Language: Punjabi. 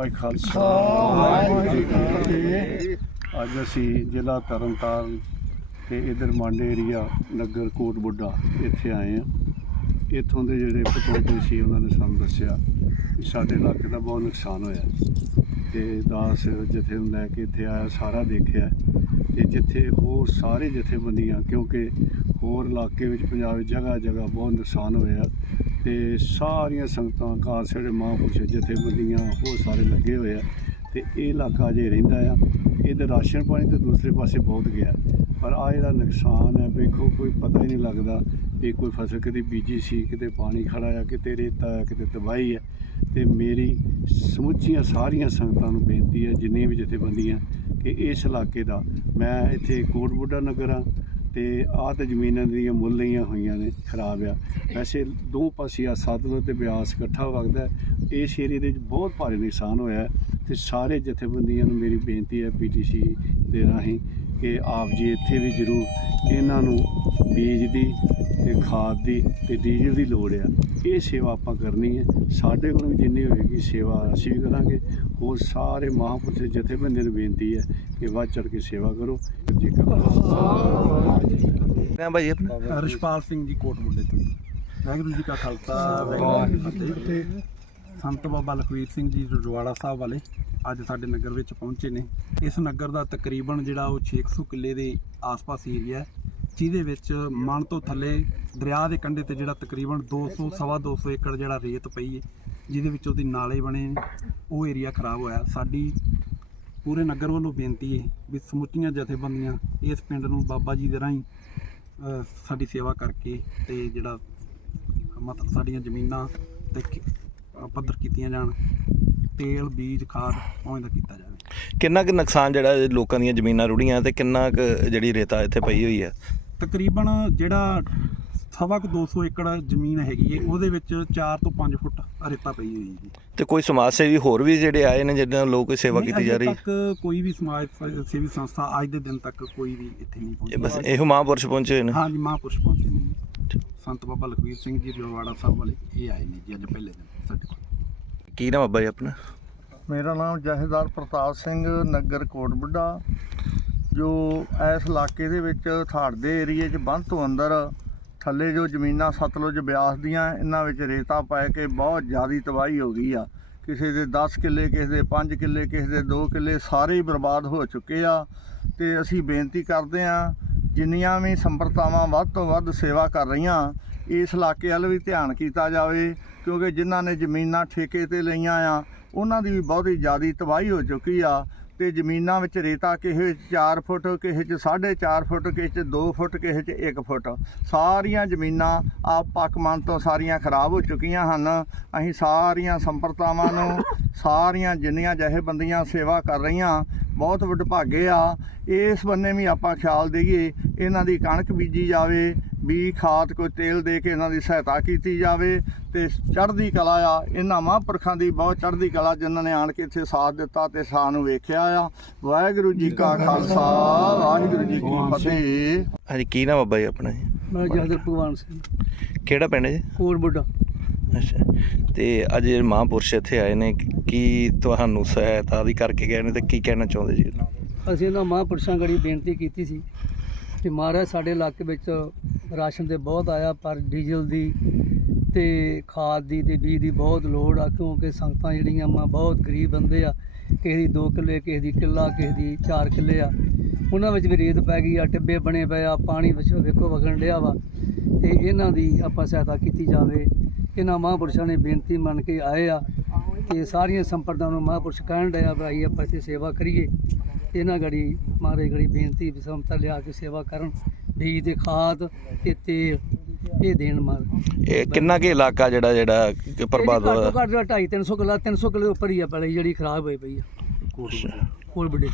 ਵਾਹਿ ਖਾਲਸਾ ਵਾਹਿਗੁਰੂ ਜੀ ਕੀ ਫਤਿਹ। ਅੱਜ ਅਸੀਂ ਜ਼ਿਲ੍ਹਾ ਤਰਨਤਾਰਨ ਤੇ ਇਧਰ ਮਾਂਡੇ ਏਰੀਆ ਨਗਰ ਕੋਟ ਬੁੱਢਾ ਇੱਥੇ ਆਏ ਆ ਇੱਥੋਂ ਦੇ ਜਿਹੜੇ ਪਟਵਾਰੀ ਸੀ ਉਹਨਾਂ ਨੇ ਸਾਨੂੰ ਦੱਸਿਆ ਕਿ ਸਾਡੇ ਇਲਾਕੇ ਦਾ ਬਹੁਤ ਨੁਕਸਾਨ ਹੋਇਆ। ਤੇ ਦਾਸ ਜਿੱਥੇ ਨੂੰ ਲੈ ਕੇ ਇੱਥੇ ਆਇਆ ਸਾਰਾ ਦੇਖਿਆ। ਤੇ ਜਿੱਥੇ ਹੋਰ ਸਾਰੇ ਜਥੇਬੰਦੀਆਂ ਕਿਉਂਕਿ ਹੋਰ ਇਲਾਕੇ ਵਿੱਚ ਪੰਜਾਬ ਜਗ੍ਹਾ ਜਗ੍ਹਾ ਬਹੁਤ ਨੁਕਸਾਨ ਹੋਇਆ। ਤੇ ਸਾਰੀਆਂ ਸੰਗਤਾਂ ਖਾਲਸੇ ਦੇ ਮਹਾਂਪੁਰਸ਼, ਜਥੇਬੰਦੀਆਂ, ਹੋਰ ਸਾਰੇ ਲੱਗੇ ਹੋਏ ਆ ਤੇ ਇਹ ਇਲਾਕਾ ਜੇ ਰਹਿੰਦਾ ਆ। ਇਹਦਾ ਰਾਸ਼ਨ ਪਾਣੀ ਤੇ ਦੂਸਰੇ ਪਾਸੇ ਬਹੁਤ ਗਿਆ। ਪਰ ਆ ਜਿਹੜਾ ਨੁਕਸਾਨ ਹੈ ਵੇਖੋ, ਕੋਈ ਪਤਾ ਹੀ ਨਹੀਂ ਲੱਗਦਾ ਵੀ ਕੋਈ ਫਸਲ ਕਿਤੇ ਬੀਜੀ ਸੀ, ਕਿਤੇ ਪਾਣੀ ਖੜਾ ਆ, ਕਿਤੇ ਰੇਤਾ ਆ, ਕਿਤੇ ਤਬਾਹੀ ਹੈ ਤੇ ਮੇਰੀ ਸਮੁੱਚੀਆਂ ਸਾਰੀਆਂ ਸੰਗਤਾਂ ਨੂੰ ਬੇਨਤੀ ਹੈ ਜਿੰਨੀਆਂ ਵੀ ਜਥੇਬੰਦੀਆਂ, ਕਿ ਇਸ ਇਲਾਕੇ ਦਾ ਮੈਂ ਇੱਥੇ ਕੋਟ ਬੁੱਢਾ ਨਗਰ ਆ ਤੇ ਆਹ ਤੇ ਜ਼ਮੀਨਾਂ ਦੀਆਂ ਮੁੱਲ ਲਈਆਂ ਹੋਈਆਂ ਨੇ, ਖਰਾਬ ਆ ਵੈਸੇ ਦੋ ਪਾਸੇ ਆ, ਸਤਲੁਜ ਤੇ ਬਿਆਸ ਇਕੱਠਾ ਵਗਦਾ ਹੈ। ਇਸ ਏਰੀਏ ਦੇ ਵਿੱਚ ਬਹੁਤ ਭਾਰੀ ਨੁਕਸਾਨ ਹੋਇਆ ਹੈ ਤੇ ਸਾਰੇ ਜਥੇਬੰਦੀਆਂ ਨੂੰ ਮੇਰੀ ਬੇਨਤੀ ਹੈ ਪੀਟੀਸੀ ਦੇ ਰਾਹੀਂ ਕਿ ਆਪ ਜੀ ਇੱਥੇ ਵੀ ਜ਼ਰੂਰ ਇਹਨਾਂ ਨੂੰ ਬੀਜ ਦੀ ਤੇ ਖਾਦ ਦੀ ਤੇ ਡੀਜ਼ਲ ਦੀ ਲੋੜ ਆ। ਇਹ ਸੇਵਾ ਆਪਾਂ ਕਰਨੀ ਹੈ ਸਾਡੇ ਕੋਲ ਵੀ ਜਿੰਨੀ ਹੋਏਗੀ ਸੇਵਾ ਅਸੀਂ ਵੀ ਕਰਾਂਗੇ। ਹੋਰ ਸਾਰੇ ਮਹਾਂਪੁਰਸ਼ ਜਥੇਬੰਦੀਆਂ ਨੂੰ ਬੇਨਤੀ ਹੈ ਕਿ ਵੱਧ ਚੜ ਕੇ ਸੇਵਾ ਕਰੋ ਜੀ ਕਾ ਨਾ ਭਾਈ ਆਪਣਾ? ਰਿਸ਼ਪਾਲ ਸਿੰਘ ਜੀ ਕੋਟ ਮੁੰਡੇ ਤੋਂ। ਵਾਹਿਗੁਰੂ ਜੀ ਕਾ ਖਾਲਸਾ ਵਾਹਿਗੁਰੂ ਜੀ ਕੀ ਫਤਿਹ। ਸੰਤ ਬਾਬਾ ਲਖਵੀਰ ਸਿੰਘ ਜੀ ਰਜਵਾੜਾ ਸਾਹਿਬ ਵਾਲੇ ਅੱਜ ਸਾਡੇ ਨਗਰ ਵਿੱਚ ਪਹੁੰਚੇ ਨੇ। ਇਸ ਨਗਰ ਦਾ ਤਕਰੀਬਨ ਜਿਹੜਾ ਉਹ 600 ਕਿੱਲੇ ਦੇ ਆਸ-ਪਾਸ ਏਰੀਆ ਹੈ। ਜਿਹਦੇ ਵਿੱਚ ਮਨ ਤੋਂ ਥੱਲੇ ਦਰਿਆ ਦੇ ਕੰਢੇ ਤੇ ਜਿਹੜਾ ਤਕਰੀਬਨ 200 ਸਵਾ 200 ਏਕੜ ਜਿਹੜਾ ਰੇਤ ਪਈ ਹੈ ਜਿਹਦੇ ਵਿੱਚ ਉਹਦੀ ਨਾਲੇ ਬਣੇ ਨੇ ਉਹ ਏਰੀਆ ਖਰਾਬ ਹੋਇਆ। ਸਾਡੀ ਪੂਰੇ ਨਗਰ ਵੱਲੋਂ ਬੇਨਤੀ ਹੈ ਵੀ ਸਮੁੱਚੀਆਂ ਜਥੇਬੰਦੀਆਂ ਇਸ ਪਿੰਡ ਨੂੰ ਬਾਬਾ ਜੀ ਦੇ ਰਾਹੀਂ ਅ, ਸਾਡੀ ਸੇਵਾ ਕਰਕੇ ਤੇ ਜਿਹੜਾ ਮਤਲਬ ਸਾਡੀਆਂ ਜ਼ਮੀਨਾਂ ਤੇ ਖ- ਅ, ਪੱਧਰ ਕੀਤੀਆਂ ਜਾਣ। ਤੇਲ ਬੀਜ ਖਾਦ ਪਹੁੰਚਦਾ ਕੀਤਾ ਜਾਵੇ। ਕਿੰਨਾ ਕੁ ਨੁਕਸਾਨ ਜਿਹੜਾ ਇਹ ਲੋਕਾਂ ਦੀਆਂ ਜ਼ਮੀਨਾਂ ਰੁੜੀਆਂ ਤੇ ਕਿੰਨਾ ਕੁ ਜਿਹੜੀ ਰੇਤਾ ਇੱਥੇ ਪਈ ਹੋਈ ਹੈ ਤਕਰੀਬਨ ਜਿਹੜਾ ਸਵਾ ਕੁ 200 ਏਕੜ ਜ਼ਮੀਨ ਹੈਗੀ ਹੈ ਉਹਦੇ ਵਿੱਚ 4 ਤੋਂ 5 ਫੁੱਟ ਰੇਤਾ ਪਈ ਹੋਈ ਹੈ ਜੀ। ਤੇ ਕੋਈ ਸਮਾਜ ਸੇਵੀ ਹੋਰ ਵੀ ਜਿਹੜੇ ਆਏ ਨੇ ਜਿਹਨਾਂ ਲੋਕ ਸੇਵਾ ਕੀਤੀ ਜਾ ਰਹੀ? ਤੱਕ ਕੋਈ ਵੀ ਸਮਾਜ ਸੇਵੀ ਸੰਸਥਾ ਅੱਜ ਦੇ ਦਿਨ ਤੱਕ ਕੋਈ ਵੀ ਇੱਥੇ ਨਹੀਂ ਇਹ ਬਸ ਪਹੁੰਚੀ ਇਹੋ ਮਹਾਂਪੁਰਸ਼ ਪਹੁੰਚੇ ਨੇ? ਹਾਂਜੀ ਮਹਾਂਪੁਰਸ਼ ਪਹੁੰਚੇ ਨੇ ਜੀ। ਸੰਤ ਬਾਬਾ ਲਖਵੀਰ ਸਿੰਘ ਜੀ ਰਵਾੜਾ ਸਾਹਿਬ ਵਾਲੇ ਇਹ ਆਏ ਨੇ ਜੀ ਅੱਜ ਪਹਿਲੇ ਦਿਨ ਸਾਡੇ ਕੋਲ। ਕੀ ਨਾਮ ਬਾਬਾ ਜੀ ਆਪਣਾ? ਮੇਰਾ ਨਾਮ ਜਹੇਦਾਰ ਪ੍ਰਤਾਪ ਸਿੰਘ ਨਗਰ ਕੋਟ ਬੁੱਢਾ ਜੋ ਇਸ ਇਲਾਕੇ ਦੇ ਵਿੱਚ ਥਾੜ ਦੇ ਏਰੀਏ 'ਚ ਬੰਦ ਤੋਂ ਅੰਦਰ ਥੱਲੇ ਜੋ ਜ਼ਮੀਨਾਂ ਸਤਲੁਜ ਬਿਆਸ ਦੀਆਂ, ਇਹਨਾਂ ਵਿੱਚ ਰੇਤਾ ਪੈ ਕੇ ਬਹੁਤ ਜ਼ਿਆਦੀ ਤਬਾਹੀ ਹੋ ਗਈ ਆ। ਕਿਸੇ ਦੇ 10 ਕਿੱਲੇ, ਕਿਸੇ ਦੇ 5 ਕਿੱਲੇ, ਕਿਸੇ ਦੇ 2 ਕਿੱਲੇ ਸਾਰੇ ਹੀ ਬਰਬਾਦ ਹੋ ਚੁੱਕੇ ਆ ਤੇ ਅਸੀਂ ਬੇਨਤੀ ਕਰਦੇ ਆ ਜਿੰਨੀਆਂ ਵੀ ਸੰਪਰਤਾਵਾਂ ਵੱਧ ਤੋਂ ਵੱਧ ਸੇਵਾ ਕਰ ਰਹੀਆਂ, ਇਸ ਇਲਾਕੇ ਵੱਲ ਵੀ ਧਿਆਨ ਕੀਤਾ ਜਾਵੇ, ਕਿਉਂਕਿ ਜਿਨ੍ਹਾਂ ਨੇ ਜ਼ਮੀਨਾਂ ਠੇਕੇ ਤੇ ਲਈਆਂ ਆ, ਉਹਨਾਂ ਦੀ ਵੀ ਬਹੁਤੀ ਜ਼ਿਆਦੀ ਤਬਾਹੀ ਹੋ ਚੁੱਕੀ ਆ। ਤੇ ਜ਼ਮੀਨਾਂ ਵਿੱਚ ਰੇਤਾ ਕਿਸੇ 'ਚ 4 ਫੁੱਟ ਕਿਸੇ 'ਚ 4.5 ਫੁੱਟ ਕਿਸੇ 'ਚ 2 ਫੁੱਟ ਕਿਸੇ 'ਚ 1 ਫੁੱਟ। ਸਾਰੀਆਂ ਜ਼ਮੀਨਾਂ ਆਪ ਪੱਕਮਨ ਤੋਂ ਸਾਰੀਆਂ ਖਰਾਬ ਹੋ ਚੁੱਕੀਆਂ ਹਨ। ਅਸੀਂ ਸਾਰੀਆਂ ਸੰਪਰਤਾਵਾਂ ਨੂੰ, ਸਾਰੀਆਂ ਜਿੰਨੀਆਂ ਜਥੇਬੰਦੀਆਂ ਸੇਵਾ ਕਰ ਰਹੀਆਂ ਬਹੁਤ ਵਡਭਾਗੇ ਆ। ਇਸ ਬੰਨੇ ਵੀ ਆਪਾਂ ਖਿਆਲ ਦੇਈਏ ਇਹਨਾਂ ਦੀ ਕਣਕ ਬੀਜੀ ਜਾਵੇ ਵੀ ਖਾਦ ਕੋਈ ਤੇਲ ਦੇ ਕੇ ਇਹਨਾਂ ਦੀ ਸਹਾਇਤਾ ਕੀਤੀ ਜਾਵੇ ਤੇ ਚੜ੍ਹਦੀ ਕਲਾ ਆ। ਇਹਨਾਂ ਮਹਾਂਪੁਰਖਾਂ ਦੀ ਬਹੁਤ ਚੜ੍ਹਦੀ ਕਲਾ ਜਿਨ੍ਹਾਂ ਨੇ ਆਣ ਕੇ ਇੱਥੇ ਸਾਥ ਦਿੱਤਾ ਤੇ ਸਾਨੂੰ ਵੇਖਿਆ ਆ। ਵਾਹਿਗੁਰੂ ਜੀ ਕਾ ਖਾਲਸਾ ਵਾਹਿਗੁਰੂ ਜੀ ਕੀ ਫਤਿਹ। ਹਾਂਜੀ ਕੀ ਨਾਮ ਬਾਬਾ ਜੀ ਆਪਣਾ ਜੀ? ਮੈਂ ਜਹਦਰ ਭਗਵਾਨ ਸਿੰਘ। ਕਿਹੜਾ ਪਿੰਡ ਜੀ? ਕੋਟ ਬੁੱਢਾ। ਅੱਛਾ ਤੇ ਅੱਜ ਇਹ ਮਹਾਂਪੁਰਸ਼ ਇੱਥੇ ਆਏ ਨੇ, ਕੀ ਤੁਹਾਨੂੰ ਸਹਾਇਤਾ ਦੀ ਕਰਕੇ ਗਏ ਨੇ ਤੇ ਕੀ ਕਹਿਣਾ ਚਾਹੁੰਦੇ ਜੀ? ਅਸੀਂ ਇਹਨਾਂ ਮਹਾਂਪੁਰਸ਼ਾਂ ਗੜੀ ਬੇਨਤੀ ਕੀਤੀ ਸੀ ਕਿ ਮਹਾਰਾਜ ਸਾਡੇ ਇਲਾਕੇ ਵਿੱਚ ਰਾਸ਼ਨ ਤੇ ਬਹੁਤ ਆਇਆ, ਪਰ ਡੀਜ਼ਲ ਦੀ ਤੇ ਖਾਦ ਦੀ ਤੇ ਬੀਜ ਦੀ ਬਹੁਤ ਲੋੜ ਆ, ਕਿਉਂਕਿ ਸੰਗਤਾਂ ਜਿਹੜੀਆਂ ਮਾ ਬਹੁਤ ਗਰੀਬ ਬੰਦੇ ਆ। ਕਿਸੇ ਦੀ 2 ਕਿੱਲੇ, ਕਿਸੇ ਦੀ ਕਿੱਲਾ, ਕਿਸੇ ਦੀ 4 ਕਿੱਲੇ ਆ। ਉਹਨਾਂ ਵਿੱਚ ਵੀ ਰੇਤ ਪੈ ਗਈ ਆ, ਟਿੱਬੇ ਬਣੇ ਪਏ ਆ, ਪਾਣੀ ਵਿੱਚ ਵੇਖੋ ਵਗਣ ਡਿਆ ਵਾ। ਤੇ ਇਹਨਾਂ ਦੀ ਆਪਾਂ ਸਹਾਇਤਾ ਕੀਤੀ ਜਾਵੇ। ਇਹਨਾਂ ਮਹਾਂਪੁਰਸ਼ਾਂ ਨੇ ਬੇਨਤੀ ਮੰਨ ਕੇ ਆਏ ਆ ਤੇ ਸਾਰੀਆਂ ਸੰਪਰਦਾਵਾਂ ਨੂੰ ਮਹਾਂਪੁਰਸ਼ ਕਹਿਣ ਡਿਆ ਭਾਈ ਆਪਾਂ ਇੱਥੇ ਸੇਵਾ ਕਰੀਏ। ਇਹਨਾਂ ਗੜੀ ਮਹਾਰਾਜ ਗੜੀ ਬੇਨਤੀ ਵਿਸਮਤਾ ਲਿਆ ਕੇ ਸੇਵਾ ਕਰਨ ਬੀਜ ਤੇ ਖਾਦ ਤੇ ਤੇਲ ਇਹ ਦੇਣ ਮਾਰ ਇਹ ਕਿੰਨਾ ਕੁ ਇਲਾਕਾ ਜਿਹੜਾ ਜਿਹੜਾ ਬਰਬਾਦ ਘੱਟੋ ਘੱਟ 2.5 300 ਕਿੱਲਾ 300 ਕਿੱਲੇ ਉੱਪਰ ਹੀ ਆ ਪਹਿਲੇ ਜਿਹੜੀ ਖਰਾਬ ਹੋਈ ਪਈ ਆ। ਕੋਲ ਵੱਡੇ।